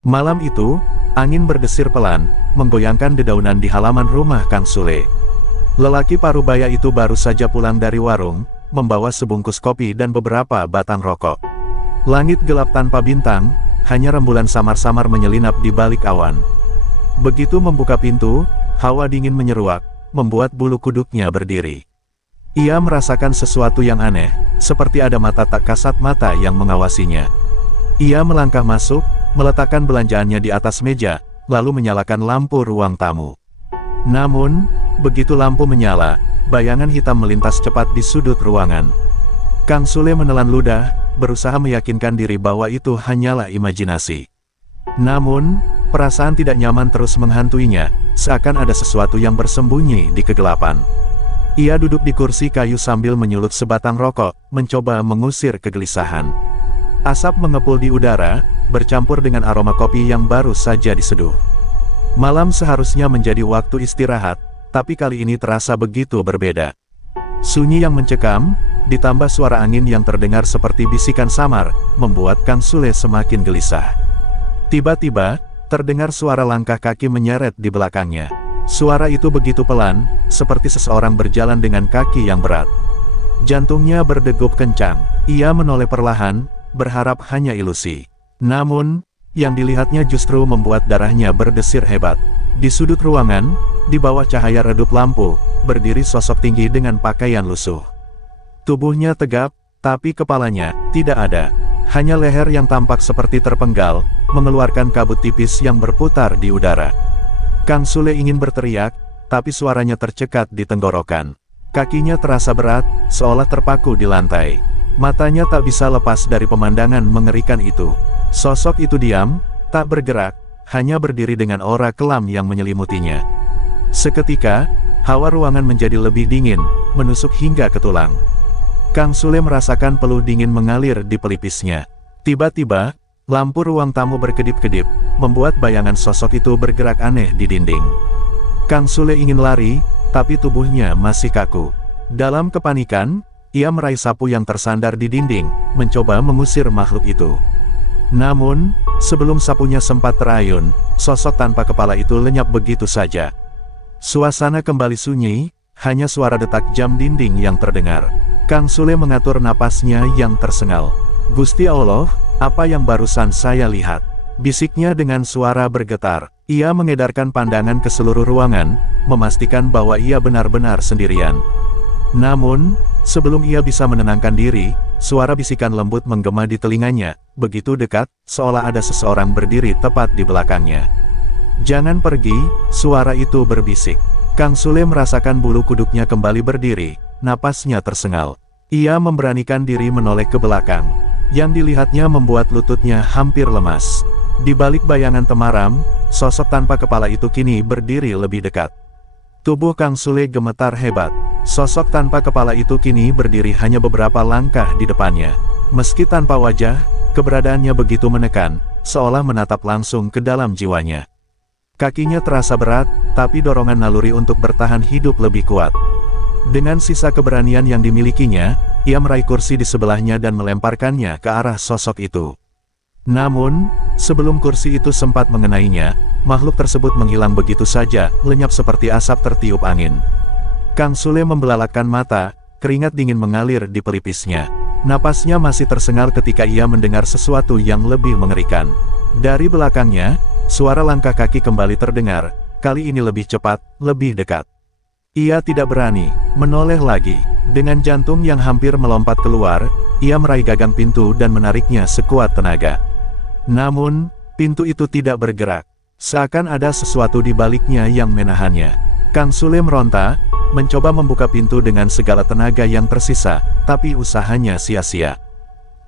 Malam itu, angin berdesir pelan, menggoyangkan dedaunan di halaman rumah Kang Sule. Lelaki parubaya itu baru saja pulang dari warung, membawa sebungkus kopi dan beberapa batang rokok. Langit gelap tanpa bintang, hanya rembulan samar-samar menyelinap di balik awan. Begitu membuka pintu, hawa dingin menyeruak, membuat bulu kuduknya berdiri. Ia merasakan sesuatu yang aneh, seperti ada mata tak kasat mata yang mengawasinya. Ia melangkah masuk, meletakkan belanjaannya di atas meja, lalu menyalakan lampu ruang tamu. Namun, begitu lampu menyala, bayangan hitam melintas cepat di sudut ruangan. Kang Sule menelan ludah, berusaha meyakinkan diri bahwa itu hanyalah imajinasi. Namun, perasaan tidak nyaman terus menghantuinya, seakan ada sesuatu yang bersembunyi di kegelapan. Ia duduk di kursi kayu sambil menyulut sebatang rokok, mencoba mengusir kegelisahan. Asap mengepul di udara, bercampur dengan aroma kopi yang baru saja diseduh. Malam seharusnya menjadi waktu istirahat, tapi kali ini terasa begitu berbeda. Sunyi yang mencekam, ditambah suara angin yang terdengar seperti bisikan samar, membuat Kang Sule semakin gelisah. Tiba-tiba, terdengar suara langkah kaki menyeret di belakangnya. Suara itu begitu pelan, seperti seseorang berjalan dengan kaki yang berat. Jantungnya berdegup kencang. Ia menoleh perlahan, berharap hanya ilusi. Namun, yang dilihatnya justru membuat darahnya berdesir hebat. Di sudut ruangan, di bawah cahaya redup lampu, berdiri sosok tinggi dengan pakaian lusuh. Tubuhnya tegap, tapi kepalanya tidak ada. Hanya leher yang tampak seperti terpenggal, mengeluarkan kabut tipis yang berputar di udara. Kang Sule ingin berteriak, tapi suaranya tercekat di tenggorokan. Kakinya terasa berat, seolah terpaku di lantai. Matanya tak bisa lepas dari pemandangan mengerikan itu. Sosok itu diam, tak bergerak, hanya berdiri dengan aura kelam yang menyelimutinya. Seketika, hawa ruangan menjadi lebih dingin, menusuk hingga ke tulang. Kang Sule merasakan peluh dingin mengalir di pelipisnya. Tiba-tiba, lampu ruang tamu berkedip-kedip, membuat bayangan sosok itu bergerak aneh di dinding. Kang Sule ingin lari, tapi tubuhnya masih kaku. Dalam kepanikan, ia meraih sapu yang tersandar di dinding, mencoba mengusir makhluk itu. Namun, sebelum sapunya sempat terayun, sosok tanpa kepala itu lenyap begitu saja. Suasana kembali sunyi, hanya suara detak jam dinding yang terdengar. Kang Sule mengatur napasnya yang tersengal. "Gusti Allah, apa yang barusan saya lihat?" bisiknya dengan suara bergetar. Ia mengedarkan pandangan ke seluruh ruangan, memastikan bahwa ia benar-benar sendirian. Namun, sebelum ia bisa menenangkan diri, suara bisikan lembut menggema di telinganya, begitu dekat, seolah ada seseorang berdiri tepat di belakangnya. "Jangan pergi," suara itu berbisik. Kang Sule merasakan bulu kuduknya kembali berdiri, napasnya tersengal. Ia memberanikan diri menoleh ke belakang. Yang dilihatnya membuat lututnya hampir lemas. Di balik bayangan temaram, sosok tanpa kepala itu kini berdiri lebih dekat. Tubuh Kang Sule gemetar hebat. Sosok tanpa kepala itu kini berdiri hanya beberapa langkah di depannya. Meski tanpa wajah, keberadaannya begitu menekan, seolah menatap langsung ke dalam jiwanya. Kakinya terasa berat, tapi dorongan naluri untuk bertahan hidup lebih kuat. Dengan sisa keberanian yang dimilikinya, ia meraih kursi di sebelahnya dan melemparkannya ke arah sosok itu. Namun, sebelum kursi itu sempat mengenainya, makhluk tersebut menghilang begitu saja, lenyap seperti asap tertiup angin. Kang Sule membelalakkan mata, keringat dingin mengalir di pelipisnya. Napasnya masih tersengal ketika ia mendengar sesuatu yang lebih mengerikan. Dari belakangnya, suara langkah kaki kembali terdengar, kali ini lebih cepat, lebih dekat. Ia tidak berani menoleh lagi. Dengan jantung yang hampir melompat keluar, ia meraih gagang pintu dan menariknya sekuat tenaga. Namun, pintu itu tidak bergerak. Seakan ada sesuatu di baliknya yang menahannya. Kang Sule meronta, mencoba membuka pintu dengan segala tenaga yang tersisa, tapi usahanya sia-sia.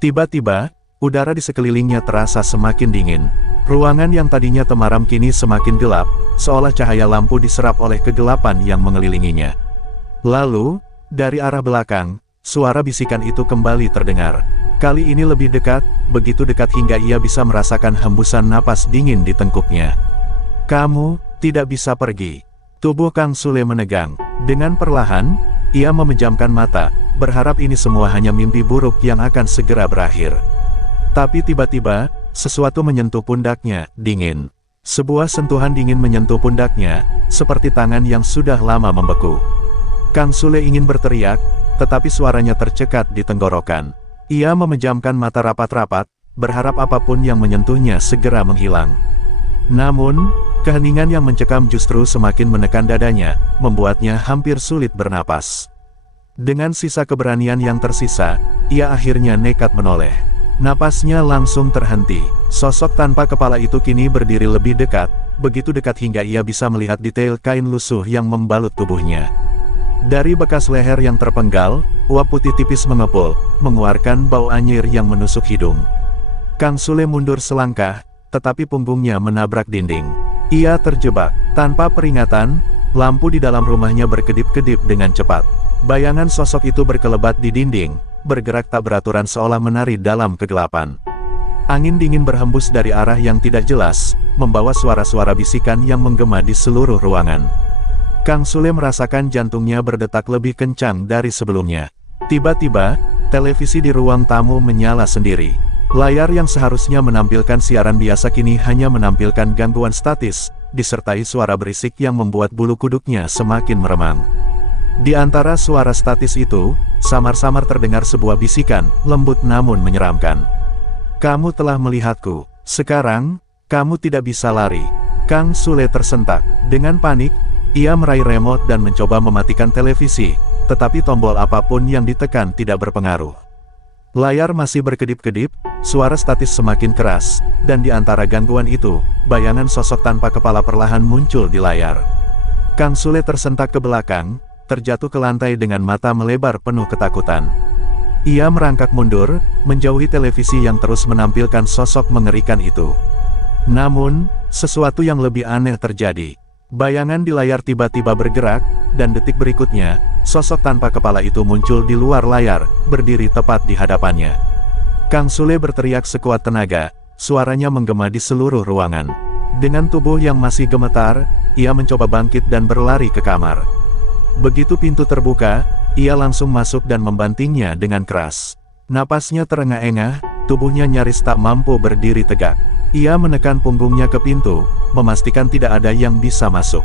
Tiba-tiba, udara di sekelilingnya terasa semakin dingin. Ruangan yang tadinya temaram kini semakin gelap, seolah cahaya lampu diserap oleh kegelapan yang mengelilinginya. Lalu, dari arah belakang, suara bisikan itu kembali terdengar. Kali ini lebih dekat, begitu dekat hingga ia bisa merasakan hembusan napas dingin di tengkuknya. "Kamu tidak bisa pergi." Tubuh Kang Sule menegang. Dengan perlahan, ia memejamkan mata, berharap ini semua hanya mimpi buruk yang akan segera berakhir. Tapi tiba-tiba, sesuatu menyentuh pundaknya, dingin. Sebuah sentuhan dingin menyentuh pundaknya, seperti tangan yang sudah lama membeku. Kang Sule ingin berteriak, tetapi suaranya tercekat di tenggorokan. Ia memejamkan mata rapat-rapat, berharap apapun yang menyentuhnya segera menghilang. Namun, keheningan yang mencekam justru semakin menekan dadanya, membuatnya hampir sulit bernapas. Dengan sisa keberanian yang tersisa, ia akhirnya nekat menoleh. Napasnya langsung terhenti. Sosok tanpa kepala itu kini berdiri lebih dekat, begitu dekat hingga ia bisa melihat detail kain lusuh yang membalut tubuhnya. Dari bekas leher yang terpenggal, uap putih tipis mengepul, mengeluarkan bau anyir yang menusuk hidung. Kang Sule mundur selangkah, tetapi punggungnya menabrak dinding. Ia terjebak. Tanpa peringatan, lampu di dalam rumahnya berkedip-kedip dengan cepat. Bayangan sosok itu berkelebat di dinding, bergerak tak beraturan seolah menari dalam kegelapan. Angin dingin berhembus dari arah yang tidak jelas, membawa suara-suara bisikan yang menggema di seluruh ruangan. Kang Sule merasakan jantungnya berdetak lebih kencang dari sebelumnya. Tiba-tiba, televisi di ruang tamu menyala sendiri. Layar yang seharusnya menampilkan siaran biasa kini hanya menampilkan gangguan statis, disertai suara berisik yang membuat bulu kuduknya semakin meremang. Di antara suara statis itu, samar-samar terdengar sebuah bisikan, lembut namun menyeramkan. "Kamu telah melihatku. Sekarang, kamu tidak bisa lari." Kang Sule tersentak. Dengan panik, ia meraih remote dan mencoba mematikan televisi, tetapi tombol apapun yang ditekan tidak berpengaruh. Layar masih berkedip-kedip, suara statis semakin keras, dan di antara gangguan itu, bayangan sosok tanpa kepala perlahan muncul di layar. Kang Sule tersentak ke belakang, terjatuh ke lantai dengan mata melebar penuh ketakutan. Ia merangkak mundur, menjauhi televisi yang terus menampilkan sosok mengerikan itu. Namun, sesuatu yang lebih aneh terjadi. Bayangan di layar tiba-tiba bergerak, dan detik berikutnya, sosok tanpa kepala itu muncul di luar layar, berdiri tepat di hadapannya. Kang Sule berteriak sekuat tenaga, suaranya menggema di seluruh ruangan. Dengan tubuh yang masih gemetar, ia mencoba bangkit dan berlari ke kamar. Begitu pintu terbuka, ia langsung masuk dan membantingnya dengan keras. Napasnya terengah-engah, tubuhnya nyaris tak mampu berdiri tegak. Ia menekan punggungnya ke pintu, memastikan tidak ada yang bisa masuk.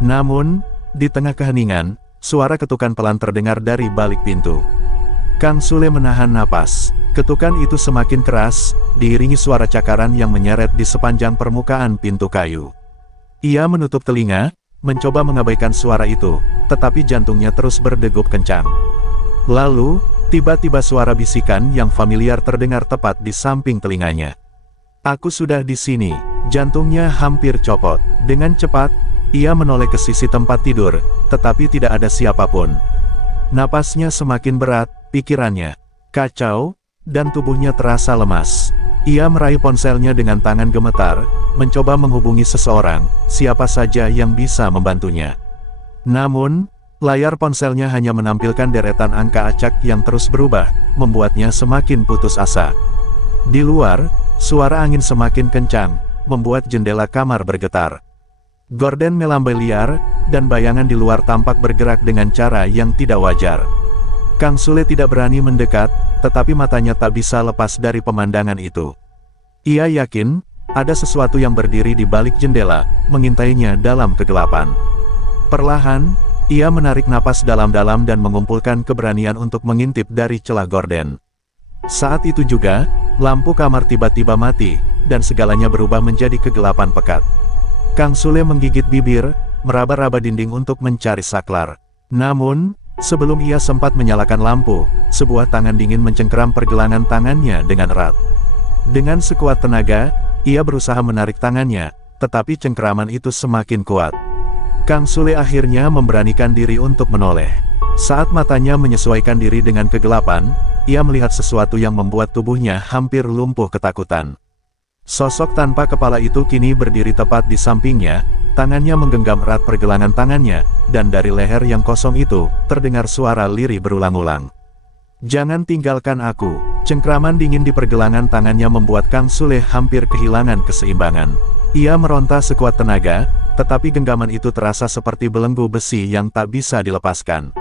Namun, di tengah keheningan, suara ketukan pelan terdengar dari balik pintu. Kang Sule menahan napas. Ketukan itu semakin keras, diiringi suara cakaran yang menyeret di sepanjang permukaan pintu kayu. Ia menutup telinga, mencoba mengabaikan suara itu, tetapi jantungnya terus berdegup kencang. Lalu, tiba-tiba suara bisikan yang familiar terdengar tepat di samping telinganya. "Aku sudah di sini." Jantungnya hampir copot. Dengan cepat, ia menoleh ke sisi tempat tidur, tetapi tidak ada siapapun. Napasnya semakin berat, pikirannya kacau, dan tubuhnya terasa lemas. Ia meraih ponselnya dengan tangan gemetar, mencoba menghubungi seseorang, siapa saja yang bisa membantunya. Namun, layar ponselnya hanya menampilkan deretan angka acak yang terus berubah, membuatnya semakin putus asa. Di luar, suara angin semakin kencang, membuat jendela kamar bergetar. Gordon melambai liar, dan bayangan di luar tampak bergerak dengan cara yang tidak wajar. Kang Sule tidak berani mendekat, tetapi matanya tak bisa lepas dari pemandangan itu. Ia yakin, ada sesuatu yang berdiri di balik jendela, mengintainya dalam kegelapan. Perlahan, ia menarik napas dalam-dalam dan mengumpulkan keberanian untuk mengintip dari celah gorden. Saat itu juga, lampu kamar tiba-tiba mati, dan segalanya berubah menjadi kegelapan pekat. Kang Sule menggigit bibir, meraba-raba dinding untuk mencari saklar. Namun, sebelum ia sempat menyalakan lampu, sebuah tangan dingin mencengkeram pergelangan tangannya dengan erat. Dengan sekuat tenaga, ia berusaha menarik tangannya, tetapi cengkeraman itu semakin kuat. Kang Sule akhirnya memberanikan diri untuk menoleh. Saat matanya menyesuaikan diri dengan kegelapan, ia melihat sesuatu yang membuat tubuhnya hampir lumpuh ketakutan. Sosok tanpa kepala itu kini berdiri tepat di sampingnya, tangannya menggenggam erat pergelangan tangannya, dan dari leher yang kosong itu, terdengar suara lirih berulang-ulang. "Jangan tinggalkan aku." Cengkraman dingin di pergelangan tangannya membuat Kang Sule hampir kehilangan keseimbangan. Ia meronta sekuat tenaga, tetapi genggaman itu terasa seperti belenggu besi yang tak bisa dilepaskan.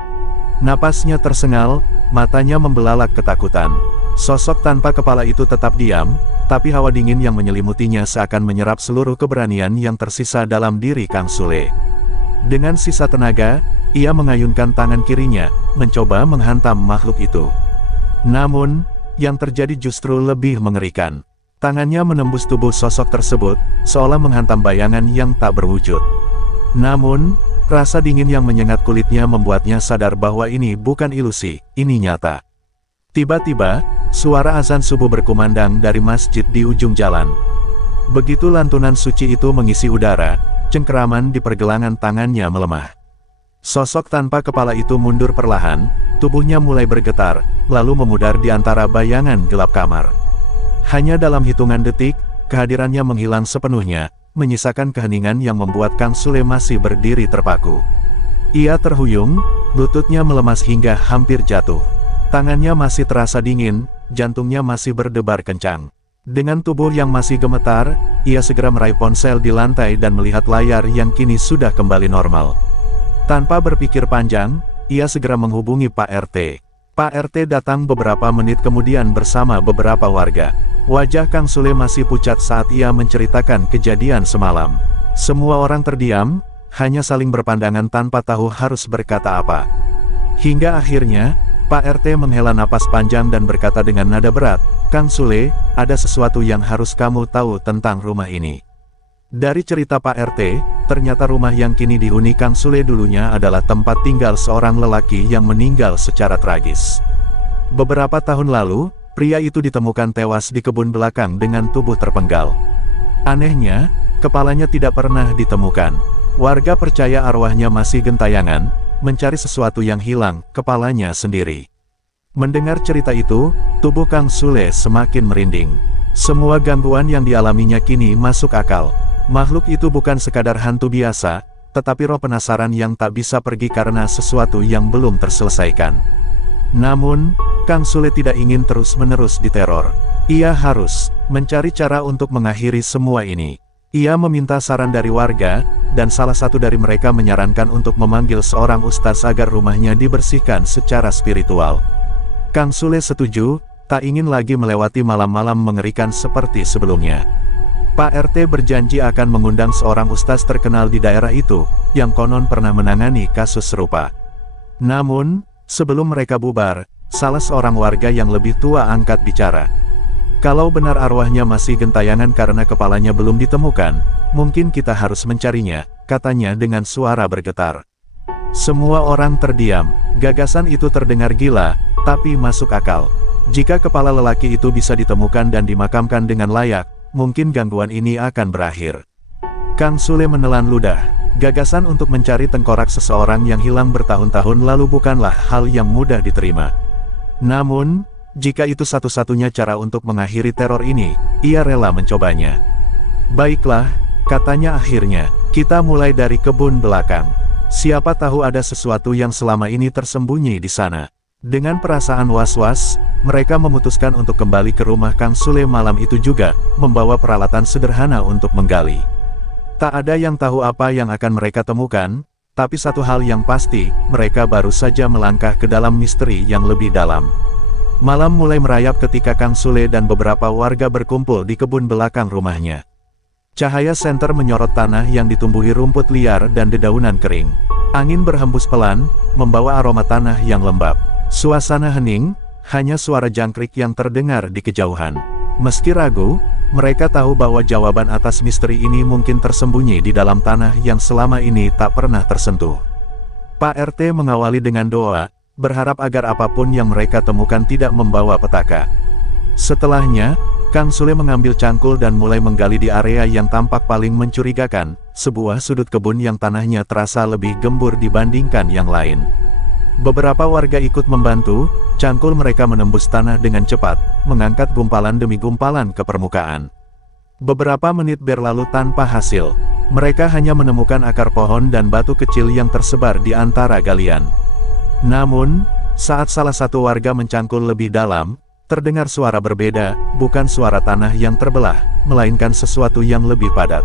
Napasnya tersengal, matanya membelalak ketakutan. Sosok tanpa kepala itu tetap diam, tapi hawa dingin yang menyelimutinya seakan menyerap seluruh keberanian yang tersisa dalam diri Kang Sule. Dengan sisa tenaga, ia mengayunkan tangan kirinya, mencoba menghantam makhluk itu. Namun, yang terjadi justru lebih mengerikan. Tangannya menembus tubuh sosok tersebut, seolah menghantam bayangan yang tak berwujud. Namun, rasa dingin yang menyengat kulitnya membuatnya sadar bahwa ini bukan ilusi, ini nyata. Tiba-tiba, suara azan subuh berkumandang dari masjid di ujung jalan. Begitu lantunan suci itu mengisi udara, cengkeraman di pergelangan tangannya melemah. Sosok tanpa kepala itu mundur perlahan, tubuhnya mulai bergetar, lalu memudar di antara bayangan gelap kamar. Hanya dalam hitungan detik, kehadirannya menghilang sepenuhnya, menyisakan keheningan yang membuat Kang Sule masih berdiri terpaku. Ia terhuyung, lututnya melemas hingga hampir jatuh. Tangannya masih terasa dingin, jantungnya masih berdebar kencang. Dengan tubuh yang masih gemetar, ia segera meraih ponsel di lantai dan melihat layar yang kini sudah kembali normal. Tanpa berpikir panjang, ia segera menghubungi Pak RT. Pak RT datang beberapa menit kemudian bersama beberapa warga. Wajah Kang Sule masih pucat saat ia menceritakan kejadian semalam. Semua orang terdiam, hanya saling berpandangan tanpa tahu harus berkata apa. Hingga akhirnya, Pak RT menghela napas panjang dan berkata dengan nada berat, "Kang Sule, ada sesuatu yang harus kamu tahu tentang rumah ini." Dari cerita Pak RT, ternyata rumah yang kini dihuni Kang Sule dulunya adalah tempat tinggal seorang lelaki yang meninggal secara tragis. Beberapa tahun lalu, pria itu ditemukan tewas di kebun belakang dengan tubuh terpenggal. Anehnya, kepalanya tidak pernah ditemukan. Warga percaya arwahnya masih gentayangan, mencari sesuatu yang hilang, kepalanya sendiri. Mendengar cerita itu, tubuh Kang Sule semakin merinding. Semua gangguan yang dialaminya kini masuk akal. Makhluk itu bukan sekadar hantu biasa, tetapi roh penasaran yang tak bisa pergi karena sesuatu yang belum terselesaikan. Namun, Kang Sule tidak ingin terus-menerus diteror. Ia harus mencari cara untuk mengakhiri semua ini. Ia meminta saran dari warga, dan salah satu dari mereka menyarankan untuk memanggil seorang ustaz agar rumahnya dibersihkan secara spiritual. Kang Sule setuju, tak ingin lagi melewati malam-malam mengerikan seperti sebelumnya. Pak RT berjanji akan mengundang seorang ustaz terkenal di daerah itu, yang konon pernah menangani kasus serupa. Namun, sebelum mereka bubar, salah seorang warga yang lebih tua angkat bicara. Kalau benar arwahnya masih gentayangan karena kepalanya belum ditemukan, mungkin kita harus mencarinya, katanya dengan suara bergetar. Semua orang terdiam, gagasan itu terdengar gila, tapi masuk akal. Jika kepala lelaki itu bisa ditemukan dan dimakamkan dengan layak, mungkin gangguan ini akan berakhir. Kang Sule menelan ludah, gagasan untuk mencari tengkorak seseorang yang hilang bertahun-tahun lalu bukanlah hal yang mudah diterima. Namun, jika itu satu-satunya cara untuk mengakhiri teror ini, ia rela mencobanya. Baiklah, katanya akhirnya, kita mulai dari kebun belakang. Siapa tahu ada sesuatu yang selama ini tersembunyi di sana. Dengan perasaan was-was, mereka memutuskan untuk kembali ke rumah Kang Sule malam itu juga, membawa peralatan sederhana untuk menggali. Tak ada yang tahu apa yang akan mereka temukan, tapi satu hal yang pasti, mereka baru saja melangkah ke dalam misteri yang lebih dalam. Malam mulai merayap ketika Kang Sule dan beberapa warga berkumpul di kebun belakang rumahnya. Cahaya senter menyorot tanah yang ditumbuhi rumput liar dan dedaunan kering. Angin berhembus pelan, membawa aroma tanah yang lembab. Suasana hening, hanya suara jangkrik yang terdengar di kejauhan. Meski ragu, mereka tahu bahwa jawaban atas misteri ini mungkin tersembunyi di dalam tanah yang selama ini tak pernah tersentuh. Pak RT mengawali dengan doa, berharap agar apapun yang mereka temukan tidak membawa petaka. Setelahnya, Kang Sule mengambil cangkul dan mulai menggali di area yang tampak paling mencurigakan, sebuah sudut kebun yang tanahnya terasa lebih gembur dibandingkan yang lain. Beberapa warga ikut membantu, cangkul mereka menembus tanah dengan cepat, mengangkat gumpalan demi gumpalan ke permukaan. Beberapa menit berlalu tanpa hasil. Mereka hanya menemukan akar pohon dan batu kecil yang tersebar di antara galian. Namun, saat salah satu warga mencangkul lebih dalam, terdengar suara berbeda, bukan suara tanah yang terbelah, melainkan sesuatu yang lebih padat.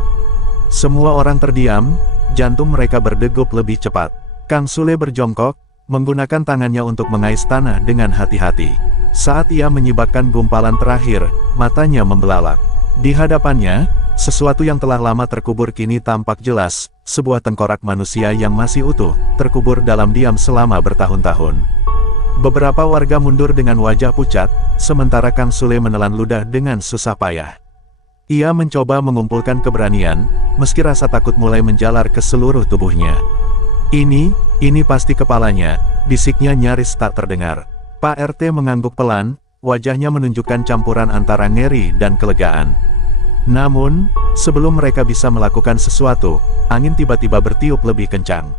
Semua orang terdiam, jantung mereka berdegup lebih cepat. Kang Sule berjongkok, menggunakan tangannya untuk mengais tanah dengan hati-hati. Saat ia menyibakkan gumpalan terakhir, matanya membelalak. Di hadapannya, sesuatu yang telah lama terkubur kini tampak jelas, sebuah tengkorak manusia yang masih utuh, terkubur dalam diam selama bertahun-tahun. Beberapa warga mundur dengan wajah pucat, sementara Kang Sule menelan ludah dengan susah payah. Ia mencoba mengumpulkan keberanian, meski rasa takut mulai menjalar ke seluruh tubuhnya. Ini pasti kepalanya, bisiknya nyaris tak terdengar. Pak RT mengangguk pelan, wajahnya menunjukkan campuran antara ngeri dan kelegaan. Namun, sebelum mereka bisa melakukan sesuatu, angin tiba-tiba bertiup lebih kencang.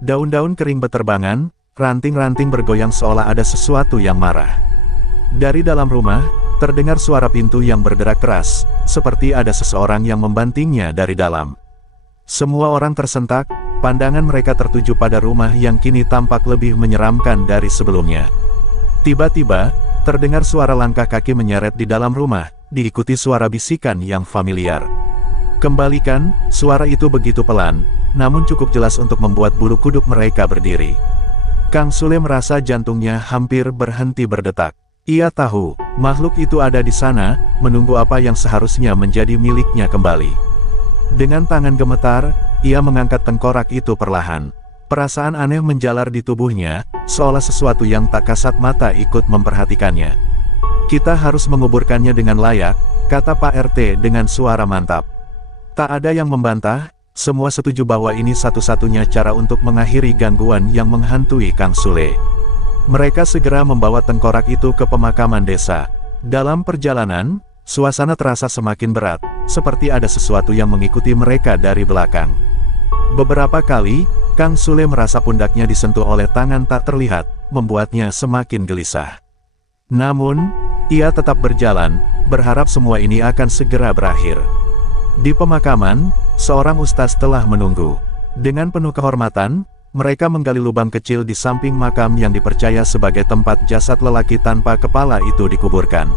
Daun-daun kering beterbangan, ranting-ranting bergoyang seolah ada sesuatu yang marah. Dari dalam rumah, terdengar suara pintu yang berderak keras, seperti ada seseorang yang membantingnya dari dalam. Semua orang tersentak, pandangan mereka tertuju pada rumah yang kini tampak lebih menyeramkan dari sebelumnya. Tiba-tiba, terdengar suara langkah kaki menyeret di dalam rumah, diikuti suara bisikan yang familiar. Kembalikan, suara itu begitu pelan, namun cukup jelas untuk membuat bulu kuduk mereka berdiri. Kang Sule merasa jantungnya hampir berhenti berdetak. Ia tahu, makhluk itu ada di sana, menunggu apa yang seharusnya menjadi miliknya kembali. Dengan tangan gemetar, ia mengangkat tengkorak itu perlahan. Perasaan aneh menjalar di tubuhnya, seolah sesuatu yang tak kasat mata ikut memperhatikannya. Kita harus menguburkannya dengan layak, kata Pak RT dengan suara mantap. Tak ada yang membantah, semua setuju bahwa ini satu-satunya cara untuk mengakhiri gangguan yang menghantui Kang Sule. Mereka segera membawa tengkorak itu ke pemakaman desa. Dalam perjalanan, suasana terasa semakin berat, seperti ada sesuatu yang mengikuti mereka dari belakang. Beberapa kali, Kang Sule merasa pundaknya disentuh oleh tangan tak terlihat, membuatnya semakin gelisah. Namun, ia tetap berjalan, berharap semua ini akan segera berakhir. Di pemakaman, seorang ustaz telah menunggu. Dengan penuh kehormatan, mereka menggali lubang kecil di samping makam yang dipercaya sebagai tempat jasad lelaki tanpa kepala itu dikuburkan.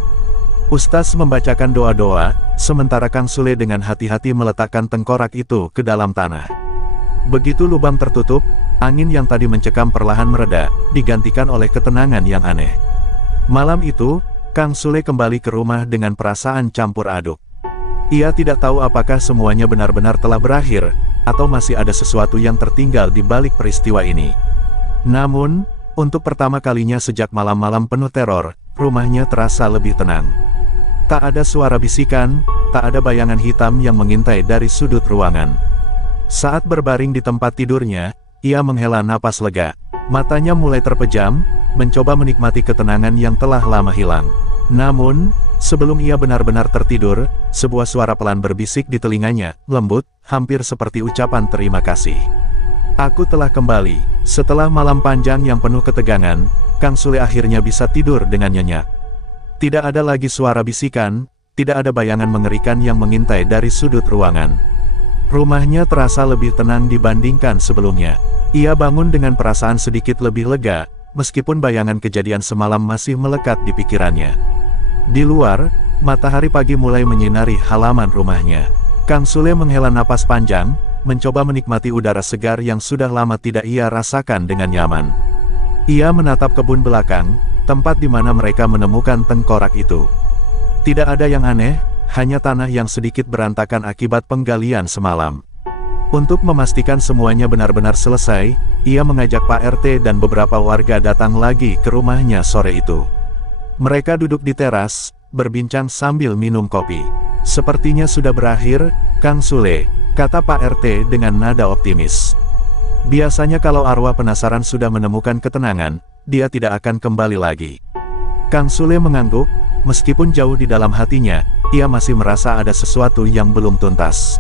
Ustaz membacakan doa-doa, sementara Kang Sule dengan hati-hati meletakkan tengkorak itu ke dalam tanah. Begitu lubang tertutup, angin yang tadi mencekam perlahan mereda, digantikan oleh ketenangan yang aneh. Malam itu, Kang Sule kembali ke rumah dengan perasaan campur aduk. Ia tidak tahu apakah semuanya benar-benar telah berakhir, atau masih ada sesuatu yang tertinggal di balik peristiwa ini. Namun, untuk pertama kalinya sejak malam-malam penuh teror, rumahnya terasa lebih tenang. Tak ada suara bisikan, tak ada bayangan hitam yang mengintai dari sudut ruangan. Saat berbaring di tempat tidurnya, ia menghela napas lega. Matanya mulai terpejam, mencoba menikmati ketenangan yang telah lama hilang. Namun, sebelum ia benar-benar tertidur, sebuah suara pelan berbisik di telinganya, lembut, hampir seperti ucapan terima kasih. Aku telah kembali. Setelah malam panjang yang penuh ketegangan, Kang Sule akhirnya bisa tidur dengan nyenyak. Tidak ada lagi suara bisikan, tidak ada bayangan mengerikan yang mengintai dari sudut ruangan. Rumahnya terasa lebih tenang dibandingkan sebelumnya. Ia bangun dengan perasaan sedikit lebih lega, meskipun bayangan kejadian semalam masih melekat di pikirannya. Di luar, matahari pagi mulai menyinari halaman rumahnya. Kang Sule menghela napas panjang, mencoba menikmati udara segar yang sudah lama tidak ia rasakan dengan nyaman. Ia menatap kebun belakang, tempat di mana mereka menemukan tengkorak itu. Tidak ada yang aneh, hanya tanah yang sedikit berantakan akibat penggalian semalam. Untuk memastikan semuanya benar-benar selesai, ia mengajak Pak RT dan beberapa warga datang lagi ke rumahnya sore itu. Mereka duduk di teras, berbincang sambil minum kopi. Sepertinya sudah berakhir, Kang Sule, kata Pak RT dengan nada optimis. Biasanya kalau arwah penasaran sudah menemukan ketenangan, dia tidak akan kembali lagi. Kang Sule mengangguk, meskipun jauh di dalam hatinya, ia masih merasa ada sesuatu yang belum tuntas.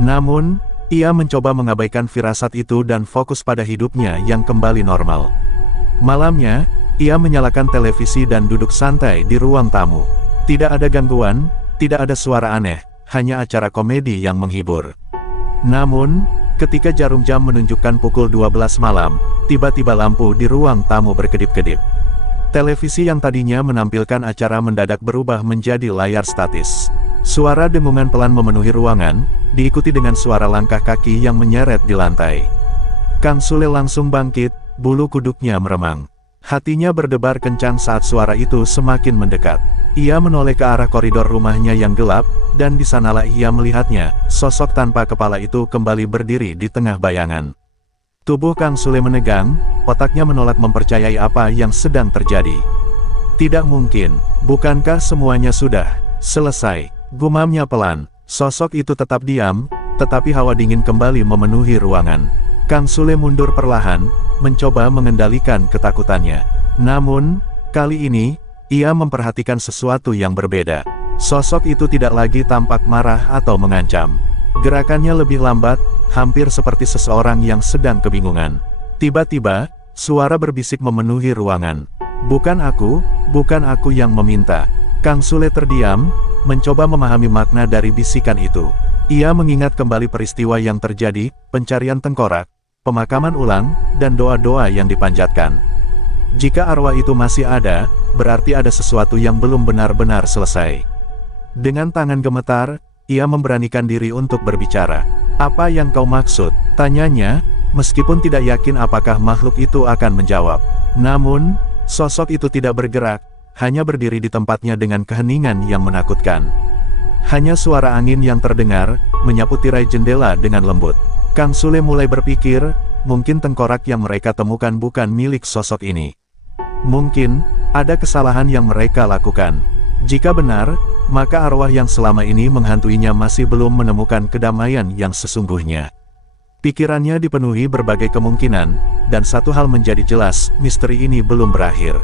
Namun, ia mencoba mengabaikan firasat itu dan fokus pada hidupnya yang kembali normal. Malamnya, ia menyalakan televisi dan duduk santai di ruang tamu. Tidak ada gangguan, tidak ada suara aneh, hanya acara komedi yang menghibur. Namun, ketika jarum jam menunjukkan pukul 12 malam, tiba-tiba lampu di ruang tamu berkedip-kedip. Televisi yang tadinya menampilkan acara mendadak berubah menjadi layar statis. Suara dengungan pelan memenuhi ruangan, diikuti dengan suara langkah kaki yang menyeret di lantai. Kang Sule langsung bangkit, bulu kuduknya meremang. Hatinya berdebar kencang saat suara itu semakin mendekat. Ia menoleh ke arah koridor rumahnya yang gelap, dan di sanalah ia melihatnya, sosok tanpa kepala itu kembali berdiri di tengah bayangan. Tubuh Kang Sule menegang, otaknya menolak mempercayai apa yang sedang terjadi. Tidak mungkin, bukankah semuanya sudah selesai? Gumamnya pelan. Sosok itu tetap diam, tetapi hawa dingin kembali memenuhi ruangan. Kang Sule mundur perlahan, mencoba mengendalikan ketakutannya. Namun, kali ini, ia memperhatikan sesuatu yang berbeda. Sosok itu tidak lagi tampak marah atau mengancam. Gerakannya lebih lambat, hampir seperti seseorang yang sedang kebingungan. Tiba-tiba, suara berbisik memenuhi ruangan. Bukan aku yang meminta. Kang Sule terdiam, mencoba memahami makna dari bisikan itu. Ia mengingat kembali peristiwa yang terjadi, pencarian tengkorak, pemakaman ulang, dan doa-doa yang dipanjatkan. Jika arwah itu masih ada, berarti ada sesuatu yang belum benar-benar selesai. Dengan tangan gemetar, ia memberanikan diri untuk berbicara. "Apa yang kau maksud?" tanyanya, meskipun tidak yakin apakah makhluk itu akan menjawab. Namun, sosok itu tidak bergerak, hanya berdiri di tempatnya dengan keheningan yang menakutkan. Hanya suara angin yang terdengar, menyapu tirai jendela dengan lembut. Kang Sule mulai berpikir, mungkin tengkorak yang mereka temukan bukan milik sosok ini. Mungkin, ada kesalahan yang mereka lakukan. Jika benar, maka arwah yang selama ini menghantuinya masih belum menemukan kedamaian yang sesungguhnya. Pikirannya dipenuhi berbagai kemungkinan, dan satu hal menjadi jelas, misteri ini belum berakhir.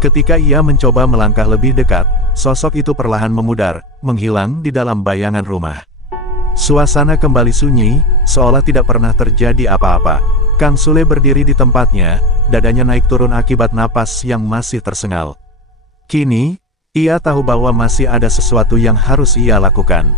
Ketika ia mencoba melangkah lebih dekat, sosok itu perlahan memudar, menghilang di dalam bayangan rumah. Suasana kembali sunyi, seolah tidak pernah terjadi apa-apa. Kang Sule berdiri di tempatnya, dadanya naik turun akibat napas yang masih tersengal. Kini, ia tahu bahwa masih ada sesuatu yang harus ia lakukan.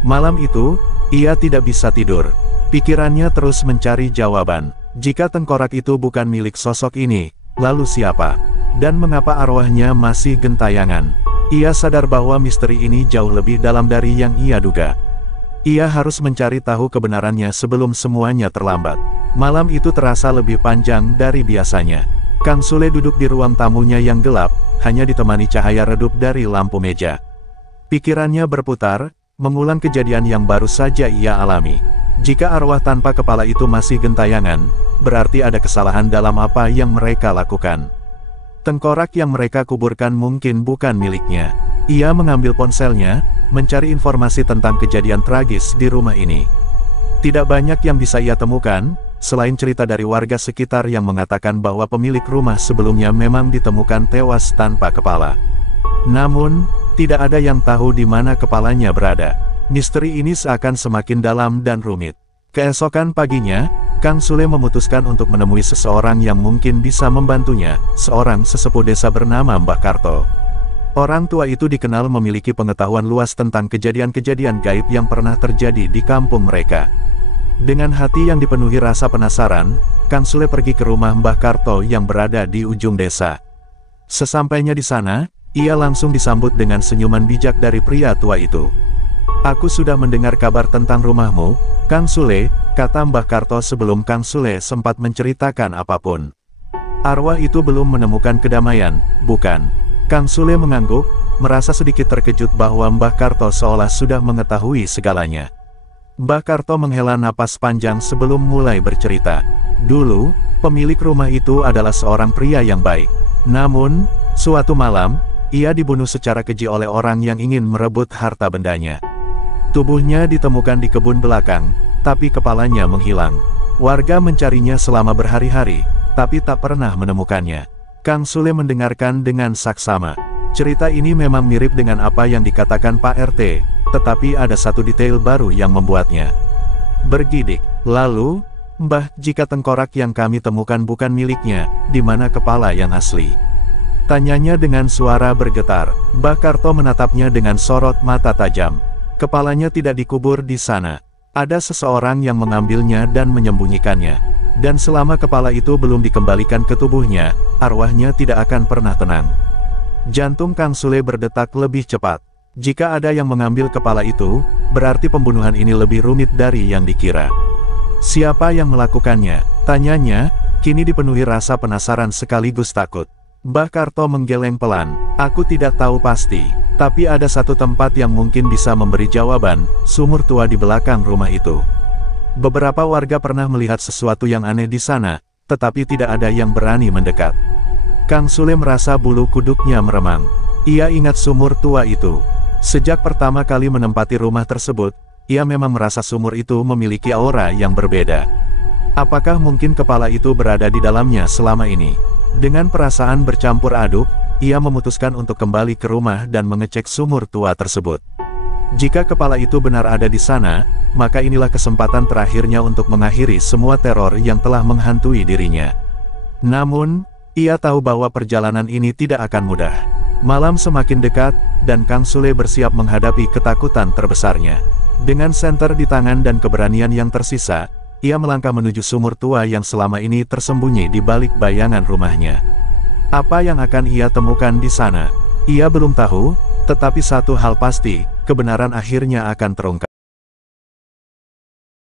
Malam itu, ia tidak bisa tidur. Pikirannya terus mencari jawaban. Jika tengkorak itu bukan milik sosok ini, lalu siapa? Dan mengapa arwahnya masih gentayangan? Ia sadar bahwa misteri ini jauh lebih dalam dari yang ia duga. Ia harus mencari tahu kebenarannya sebelum semuanya terlambat. Malam itu terasa lebih panjang dari biasanya. Kang Sule duduk di ruang tamunya yang gelap, hanya ditemani cahaya redup dari lampu meja. Pikirannya berputar, mengulang kejadian yang baru saja ia alami. Jika arwah tanpa kepala itu masih gentayangan, berarti ada kesalahan dalam apa yang mereka lakukan. Tengkorak yang mereka kuburkan mungkin bukan miliknya. Ia mengambil ponselnya, mencari informasi tentang kejadian tragis di rumah ini. Tidak banyak yang bisa ia temukan, selain cerita dari warga sekitar yang mengatakan bahwa pemilik rumah sebelumnya memang ditemukan tewas tanpa kepala. Namun, tidak ada yang tahu di mana kepalanya berada. Misteri ini seakan semakin dalam dan rumit. Keesokan paginya, Kang Sule memutuskan untuk menemui seseorang yang mungkin bisa membantunya, seorang sesepuh desa bernama Mbah Karto. Orang tua itu dikenal memiliki pengetahuan luas tentang kejadian-kejadian gaib yang pernah terjadi di kampung mereka. Dengan hati yang dipenuhi rasa penasaran, Kang Sule pergi ke rumah Mbah Karto yang berada di ujung desa. Sesampainya di sana, ia langsung disambut dengan senyuman bijak dari pria tua itu. "Aku sudah mendengar kabar tentang rumahmu, Kang Sule," kata Mbah Karto sebelum Kang Sule sempat menceritakan apapun. "Arwah itu belum menemukan kedamaian, bukan?" Kang Sule mengangguk, merasa sedikit terkejut bahwa Mbah Karto seolah sudah mengetahui segalanya. Mbah Karto menghela napas panjang sebelum mulai bercerita. Dulu, pemilik rumah itu adalah seorang pria yang baik. Namun, suatu malam, ia dibunuh secara keji oleh orang yang ingin merebut harta bendanya. Tubuhnya ditemukan di kebun belakang, tapi kepalanya menghilang. Warga mencarinya selama berhari-hari, tapi tak pernah menemukannya. Kang Sule mendengarkan dengan saksama. Cerita ini memang mirip dengan apa yang dikatakan Pak RT, tetapi ada satu detail baru yang membuatnya bergidik. "Lalu, Mbah, jika tengkorak yang kami temukan bukan miliknya, di mana kepala yang asli?" tanyanya dengan suara bergetar. Mbah Karto menatapnya dengan sorot mata tajam. "Kepalanya tidak dikubur di sana. Ada seseorang yang mengambilnya dan menyembunyikannya. Dan selama kepala itu belum dikembalikan ke tubuhnya, arwahnya tidak akan pernah tenang." Jantung Kang Sule berdetak lebih cepat. Jika ada yang mengambil kepala itu, berarti pembunuhan ini lebih rumit dari yang dikira. "Siapa yang melakukannya?" tanyanya, kini dipenuhi rasa penasaran sekaligus takut. Mbah Karto menggeleng pelan. Aku tidak tahu pasti, tapi ada satu tempat yang mungkin bisa memberi jawaban, sumur tua di belakang rumah itu. Beberapa warga pernah melihat sesuatu yang aneh di sana, tetapi tidak ada yang berani mendekat. Kang Sule merasa bulu kuduknya meremang. Ia ingat sumur tua itu. Sejak pertama kali menempati rumah tersebut, ia memang merasa sumur itu memiliki aura yang berbeda. Apakah mungkin kepala itu berada di dalamnya selama ini? Dengan perasaan bercampur aduk, ia memutuskan untuk kembali ke rumah dan mengecek sumur tua tersebut. Jika kepala itu benar ada di sana, maka inilah kesempatan terakhirnya untuk mengakhiri semua teror yang telah menghantui dirinya. Namun, ia tahu bahwa perjalanan ini tidak akan mudah. Malam semakin dekat, dan Kang Sule bersiap menghadapi ketakutan terbesarnya. Dengan senter di tangan dan keberanian yang tersisa, ia melangkah menuju sumur tua yang selama ini tersembunyi di balik bayangan rumahnya. Apa yang akan ia temukan di sana? Ia belum tahu, tetapi satu hal pasti, kebenaran akhirnya akan terungkap.